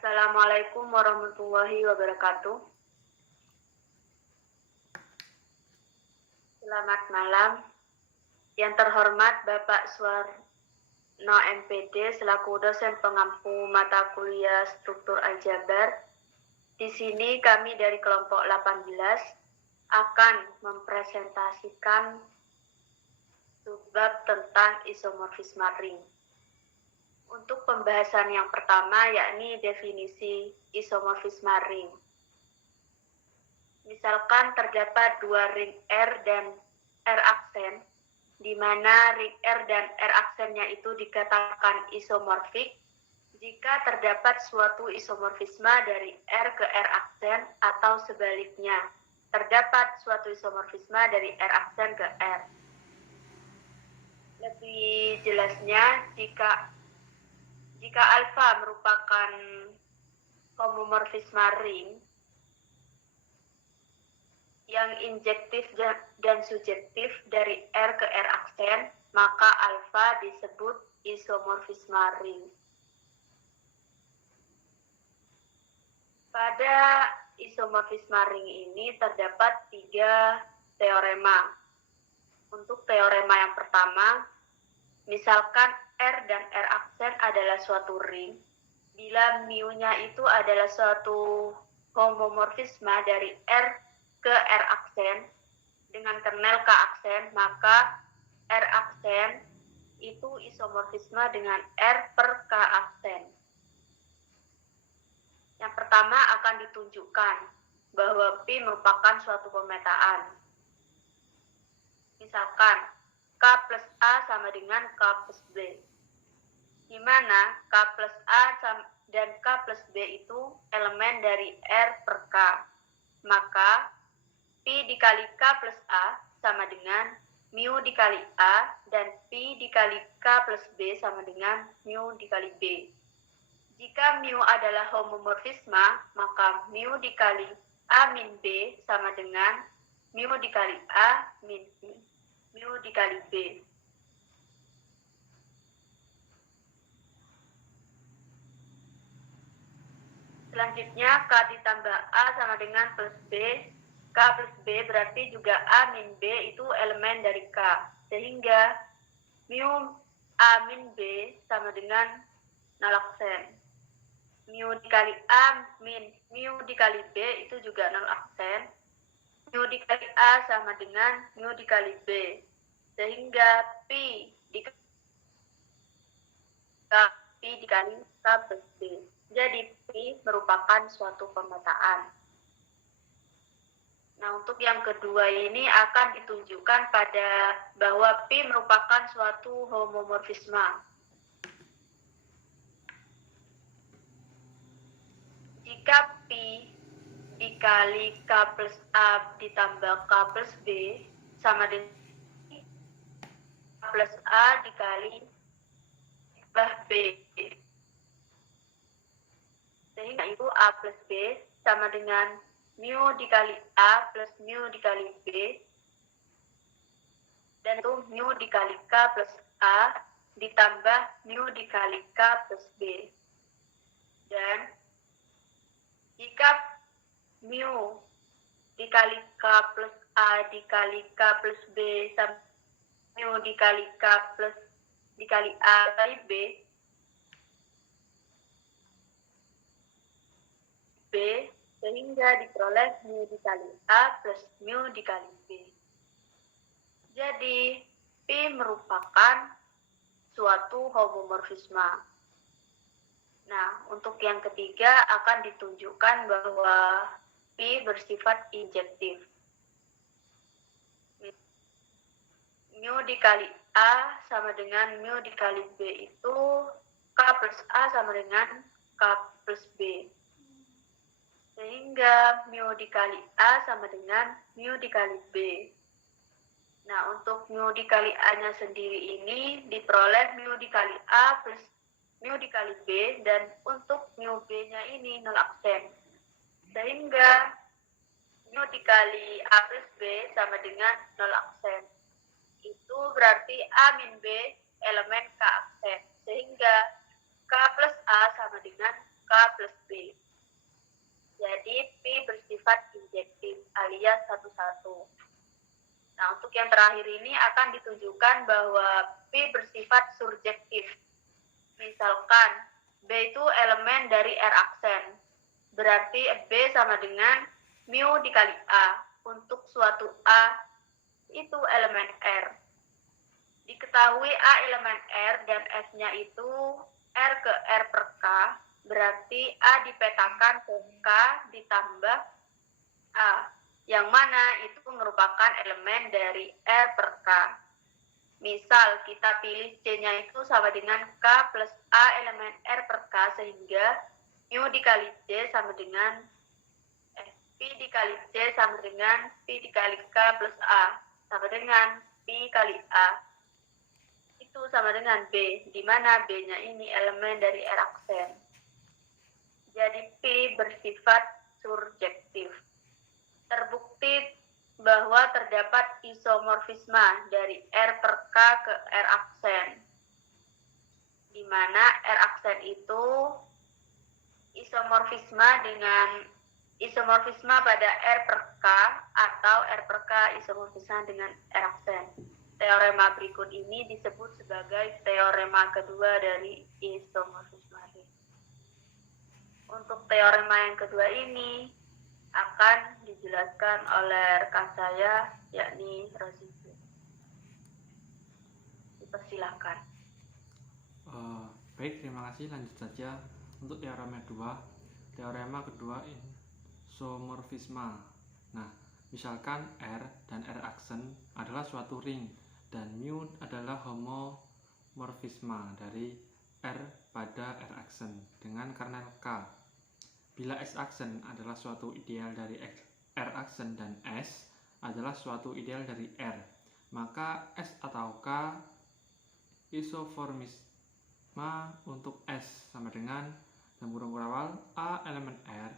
Assalamualaikum warahmatullahi wabarakatuh. Selamat malam. Yang terhormat Bapak Suwarno MPD selaku dosen pengampu mata kuliah struktur aljabar. Di sini kami dari kelompok 18 akan mempresentasikan subbab tentang isomorfisme ring. Untuk pembahasan yang pertama yakni definisi isomorfisme ring. Misalkan terdapat dua ring R dan R aksen, di mana ring R dan R aksennya itu dikatakan isomorfik jika terdapat suatu isomorfisme dari R ke R aksen atau sebaliknya, terdapat suatu isomorfisme dari R aksen ke R. Lebih jelasnya, jika alfa merupakan homomorfisme ring yang injektif dan subjektif dari R ke R aksen, maka alfa disebut isomorfisme ring. Pada isomorfisme ring ini terdapat 3 teorema. Untuk teorema yang pertama, misalkan R dan R aksen adalah suatu ring, bila mu-nya itu adalah suatu homomorfisme dari R ke R aksen dengan kernel K aksen, maka R aksen itu isomorfisme dengan R per K aksen. Yang pertama akan ditunjukkan bahwa P merupakan suatu pemetaan. Misalkan K plus A sama dengan K plus B, di mana K plus A dan K plus B itu elemen dari R per K. Maka P dikali K plus A sama dengan mu dikali A, dan P dikali K plus B sama dengan mu dikali B. Jika mu adalah homomorfisme, maka mu dikali A min B sama dengan mu dikali A min mu dikali B. Selanjutnya, K ditambah A sama dengan plus B. K plus B berarti juga A min B itu elemen dari K. Sehingga mu A min B sama dengan nolaksen. Mu dikali A min mu dikali B itu juga nol aksen. Mu dikali A sama dengan mu dikali B. Sehingga P dikali K plus B. Jadi P merupakan suatu pemetaan. Nah, untuk yang kedua ini akan ditunjukkan pada bahwa P merupakan suatu homomorfisme. Jika P dikali K plus A ditambah K plus B sama dengan K plus A dikali tambah B. Sehingga itu A plus B sama dengan mu dikali A plus mu dikali B. Dan itu mu dikali K plus A ditambah mu dikali K plus B. Dan jika mu dikali K plus A dikali K plus B sama mu dikali K plus dikali A kali B, sehingga diperoleh mu dikali A plus mu dikali B. Jadi, P merupakan suatu homomorfisme. Nah, untuk yang ketiga akan ditunjukkan bahwa P bersifat injektif. Mu dikali A sama dengan mu dikali B itu K plus A sama dengan K plus B. Sehingga mu dikali A sama dengan mu dikali B. Nah, untuk mu dikali A-nya sendiri ini diperoleh mu dikali A plus mu dikali B, dan untuk mu B-nya ini nol aksen. Sehingga mu dikali A plus B sama dengan nol aksen. Itu berarti A min B elemen K aksen. Sehingga K plus A sama dengan K K plus B. Jadi P bersifat injektif alias satu-satu. Nah, untuk yang terakhir ini akan ditunjukkan bahwa P bersifat surjektif. Misalkan B itu elemen dari R aksen. Berarti B sama dengan mu dikali A. Untuk suatu A itu elemen R. Diketahui A elemen R dan F-nya itu R ke R per K. Berarti A dipetakan ke K ditambah A, yang mana itu merupakan elemen dari R per K. Misal kita pilih C-nya itu sama dengan K plus A elemen R per K, sehingga mu dikali C sama dengan P dikali C sama dengan P dikali K plus A, sama dengan P kali A. Itu sama dengan B, di mana B-nya ini elemen dari R aksen. Jadi P bersifat surjektif. Terbukti bahwa terdapat isomorfisme dari R per K ke R aksen, di mana R aksen itu isomorfisme pada R per K atau R per K isomorfisme dengan R aksen. Teorema berikut ini disebut sebagai teorema kedua dari isomorfisme. Untuk teorema yang kedua ini akan dijelaskan oleh rekan saya, yakni Rosidi. Dipersilakan. Baik, terima kasih. Lanjut saja untuk teorema kedua. Teorema kedua isomorfisme. Nah, misalkan R dan R aksen adalah suatu ring dan mu adalah homomorfisme dari R pada R aksen dengan kernel K. Bila S aksen adalah suatu ideal dari R aksen dan S adalah suatu ideal dari R, maka S atau K isomorfisme untuk S sama dengan dalam kurung kurawal A elemen R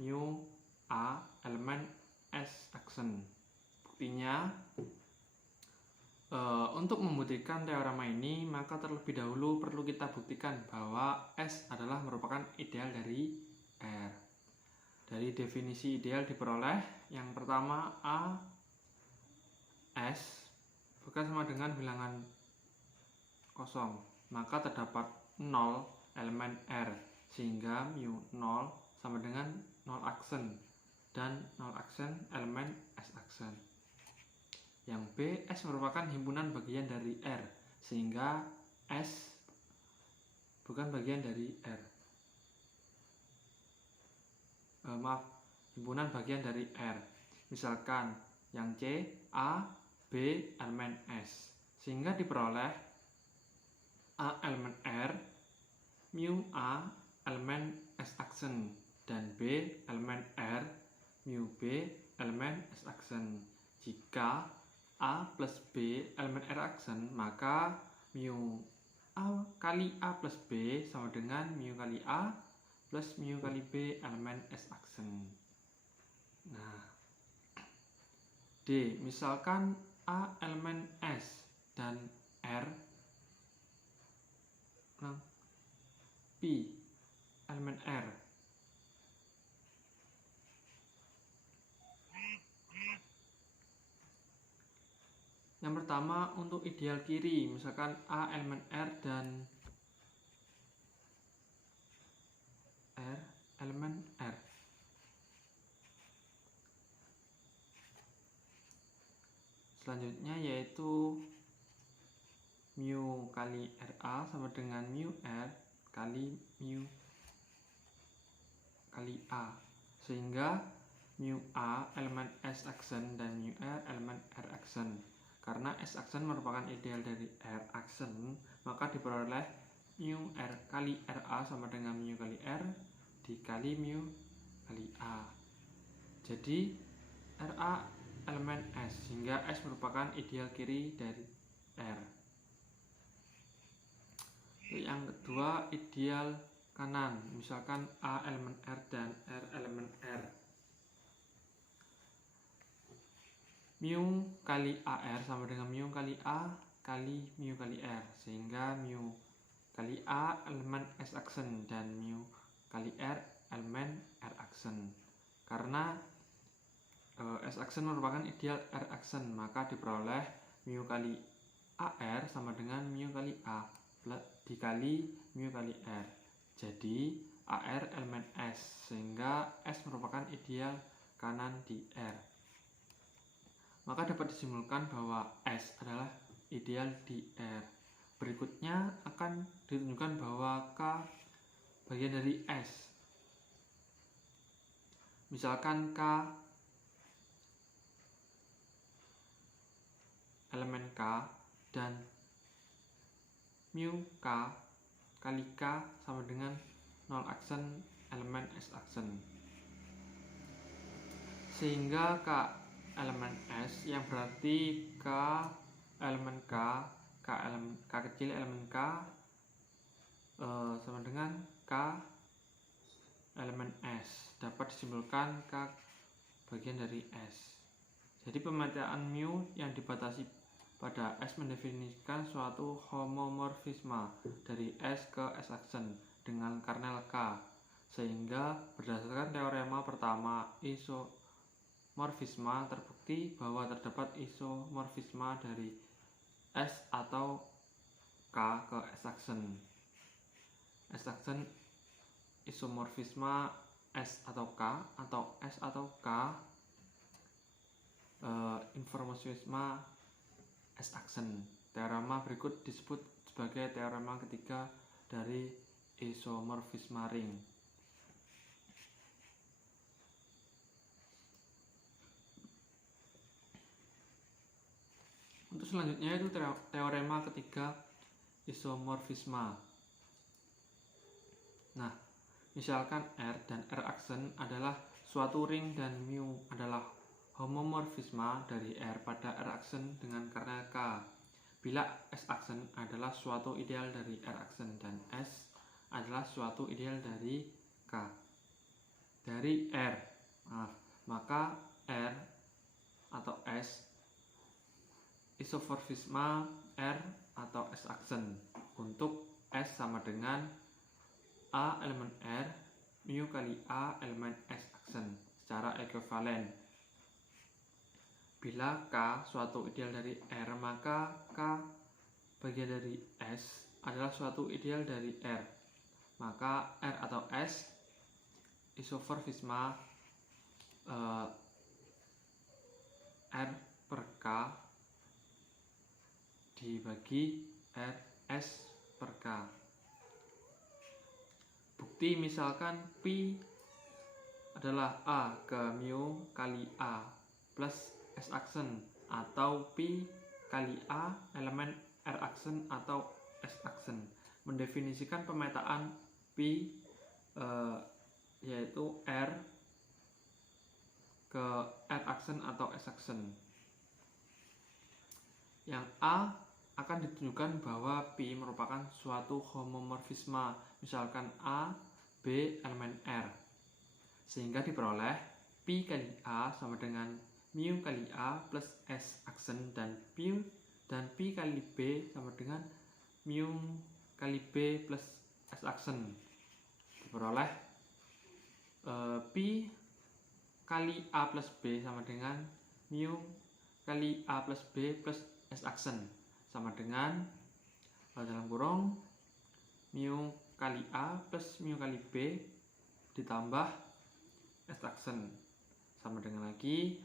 mu A elemen S aksen. Buktinya, untuk membuktikan teorema ini, maka terlebih dahulu perlu kita buktikan bahwa S adalah merupakan ideal dari R. Dari definisi ideal diperoleh yang pertama, A S bukan sama dengan bilangan kosong, maka terdapat 0 elemen R, sehingga mu 0 sama dengan 0 aksen dan 0 aksen elemen S aksen. Yang B, S merupakan himpunan bagian dari R, sehingga S bukan bagian dari R. Himpunan bagian dari R. Misalkan yang C, A, B elemen S, sehingga diperoleh A elemen R, mu A elemen S aksen, dan B elemen R, mu B elemen S aksen. Jika A plus B elemen R aksen, maka mu A kali A plus B sama dengan mu kali A plus mu kali B elemen S aksen. Nah, D, misalkan A elemen S dan R, P elemen R. Yang pertama untuk ideal kiri, misalkan A elemen R dan R elemen R. Selanjutnya yaitu mu kali RA sama dengan mu R kali mu kali A, sehingga mu A elemen S aksen dan mu R elemen R aksen. Karena S aksen merupakan ideal dari R aksen, maka diperoleh mu R kali RA sama dengan mu kali R dikali mu kali A. Jadi RA elemen S, sehingga S merupakan ideal kiri dari R. Yang kedua, ideal kanan, misalkan A elemen R dan R elemen R. Mu kali AR sama dengan mu kali A kali mu kali R, sehingga mu kali A elemen S aksen dan mu kali R elemen R aksen. Karena S aksen merupakan ideal R aksen, maka diperoleh mu kali AR sama dengan mu kali A dikali mu kali R. Jadi AR elemen S, sehingga S merupakan ideal kanan di R. Maka dapat disimpulkan bahwa S adalah ideal di R. Berikutnya akan ditunjukkan bahwa K bagian dari S. Misalkan K elemen K dan mu K kali K sama dengan 0 aksen elemen S aksen. Sehingga K elemen S yang berarti K elemen K kecil elemen K sama dengan K elemen S, dapat disimpulkan K bagian dari S. Jadi pemetaan mu yang dibatasi pada S mendefinisikan suatu homomorfisme dari S ke S aksen dengan kernel K, sehingga berdasarkan teorema pertama isomorfisme terbukti bahwa terdapat isomorfisme dari S atau K ke S aksen. S aksen isomorfisme S atau K atau S atau K isomorfisme S aksen. Teorema berikut disebut sebagai teorema ketiga dari isomorfisme ring. Untuk selanjutnya itu teorema ketiga isomorfisme. Nah, misalkan R dan R aksen adalah suatu ring dan mu adalah homomorfisme dari R pada R aksen dengan kernel K. Bila S aksen adalah suatu ideal dari R aksen dan S adalah suatu ideal dari K. Dari R, maka R atau S isomorfisme R atau S aksen untuk S sama dengan A elemen R mu kali A elemen S aksen secara ekuivalen. Bila K suatu ideal dari R, maka K bagian dari S adalah suatu ideal dari R. Maka R atau S isomorfisme R per K dibagi R S per K. Bukti misalkan Pi adalah A ke mu kali A plus S aksen, atau Pi kali A elemen R aksen atau S aksen. Mendefinisikan pemetaan Pi yaitu R ke R aksen atau S aksen. Yang A akan ditunjukkan bahwa Pi merupakan suatu homomorfisme, misalkan A, B elemen R, sehingga diperoleh Pi kali A sama dengan mu kali A plus S aksen dan Pi kali B sama dengan mu kali B plus S aksen. Diperoleh Pi kali A plus B sama dengan mu kali A plus B plus S aksen sama dengan dalam kurung mu kali A plus mu kali B ditambah S aksen sama dengan lagi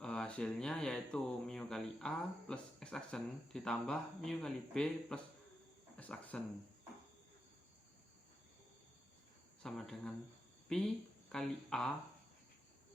hasilnya yaitu mu kali A plus S aksen ditambah mu kali B plus S aksen sama dengan Pi kali A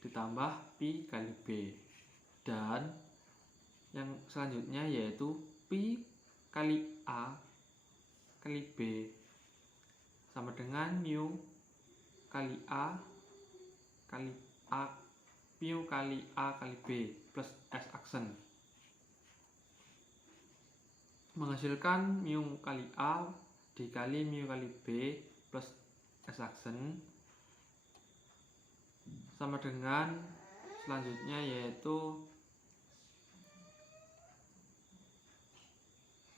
ditambah Pi kali B. Dan yang selanjutnya yaitu Pi kali A kali B sama dengan mu kali A kali A mu kali A kali B plus S aksen, menghasilkan mu kali A dikali mu kali B plus S aksen sama dengan selanjutnya yaitu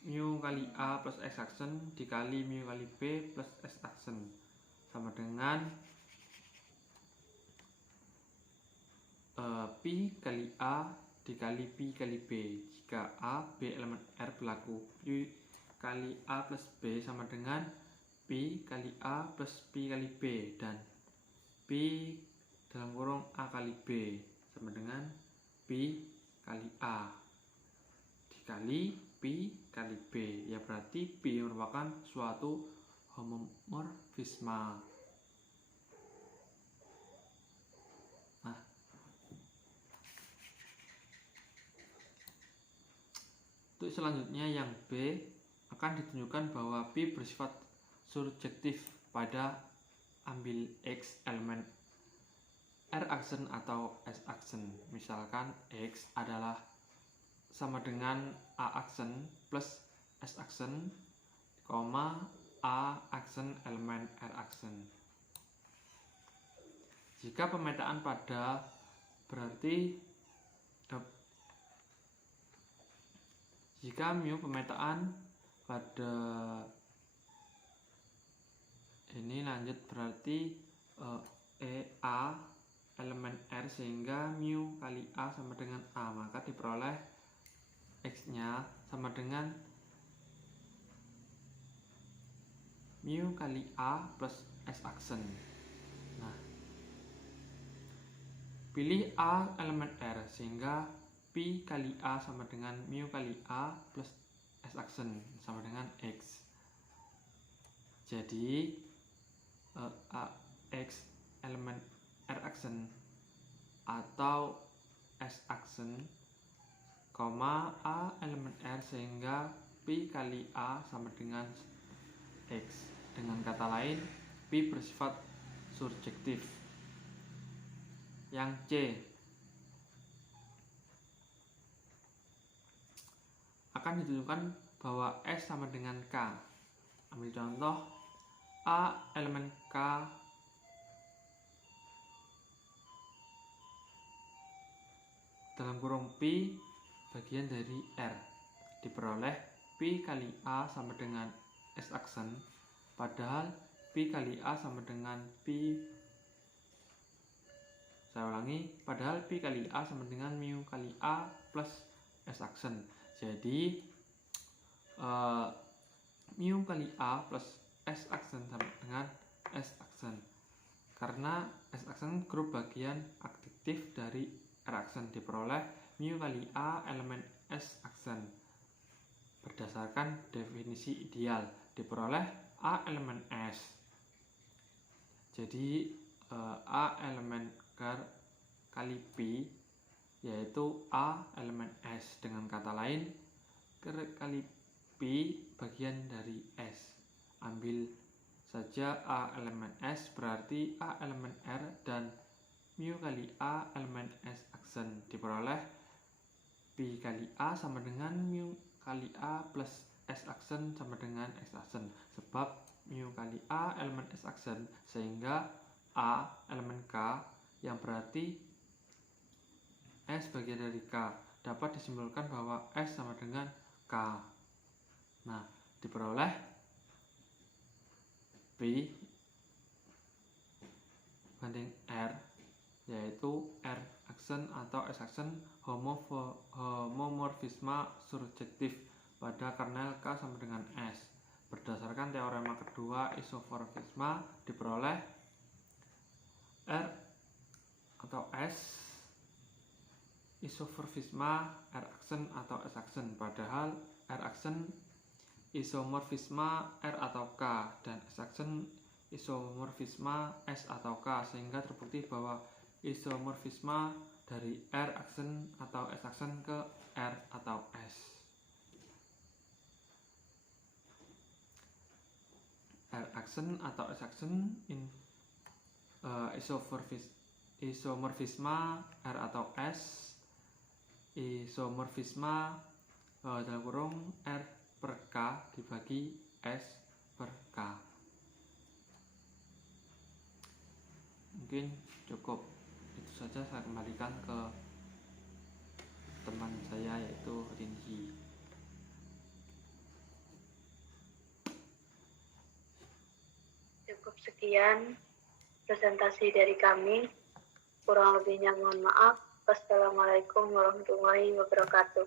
mu kali A plus S aksen dikali mu kali B plus S aksen sama dengan Pi kali A dikali Pi kali B. Jika A, B elemen R berlaku, Pi kali A plus B sama dengan Pi kali A plus Pi kali B, dan Pi dalam kurung A kali B sama dengan Pi kali A dikali Pi kali B. Ya berarti Pi merupakan suatu homomorfisme. Nah, untuk selanjutnya yang B akan ditunjukkan bahwa Pi bersifat surjektif pada ambil X elemen R aksen atau S aksen. Misalkan X adalah sama dengan A aksen plus S aksen, A aksen elemen R aksen. Jika pemetaan pada berarti jika mu pemetaan pada ini lanjut berarti A elemen R, sehingga mu kali A sama dengan A, maka diperoleh X nya sama dengan mu kali A plus S aksen. Nah, pilih A elemen R, sehingga Pi kali A sama dengan mu kali A plus S aksen sama dengan X. Jadi X elemen R aksen atau S aksen, A elemen R, sehingga Pi kali A sama dengan X. Dengan kata lain, Pi bersifat surjektif. Yang C akan ditunjukkan bahwa S sama dengan K. Ambil contoh, A elemen K dalam kurung Pi bagian dari R, diperoleh Pi kali A sama dengan S aksen, padahal Pi kali A sama dengan padahal Pi kali A sama dengan mu kali A plus S aksen. Jadi mu kali A plus S aksen sama dengan S aksen, karena S aksen grup bagian additif dari R aksen, diperoleh mu kali A elemen S aksen. Berdasarkan definisi ideal, diperoleh A elemen S. Jadi A elemen kali Pi yaitu A elemen S. Dengan kata lain, kali Pi bagian dari S. Ambil saja A elemen S, berarti A elemen R dan mu kali A elemen S aksen, diperoleh Pi kali A sama dengan mu kali A plus S aksen sama dengan S aksen, sebab mu kali A elemen S aksen, sehingga A elemen K yang berarti S bagian dari K dapat disimpulkan bahwa S sama dengan K. Nah, diperoleh Pi banding R, yaitu R aksen atau S aksen homomorfisme surjektif pada kernel K sama dengan S. Berdasarkan teorema kedua isomorfisme, diperoleh R atau S isomorfisme R aksen atau S aksen, padahal R aksen isomorfisme R atau K dan S aksen isomorfisme S atau K, sehingga terbukti bahwa isomorfisme dari R aksen atau S aksen ke R atau S. R aksen atau S aksen isomorfisme R atau S, isomorfisme dalam kurung R per K dibagi S per K. Mungkin cukup itu saja, saya kembalikan ke teman saya yaitu Rinji. Cukup sekian presentasi dari kami. Kurang lebihnya mohon maaf. Wassalamualaikum warahmatullahi wabarakatuh.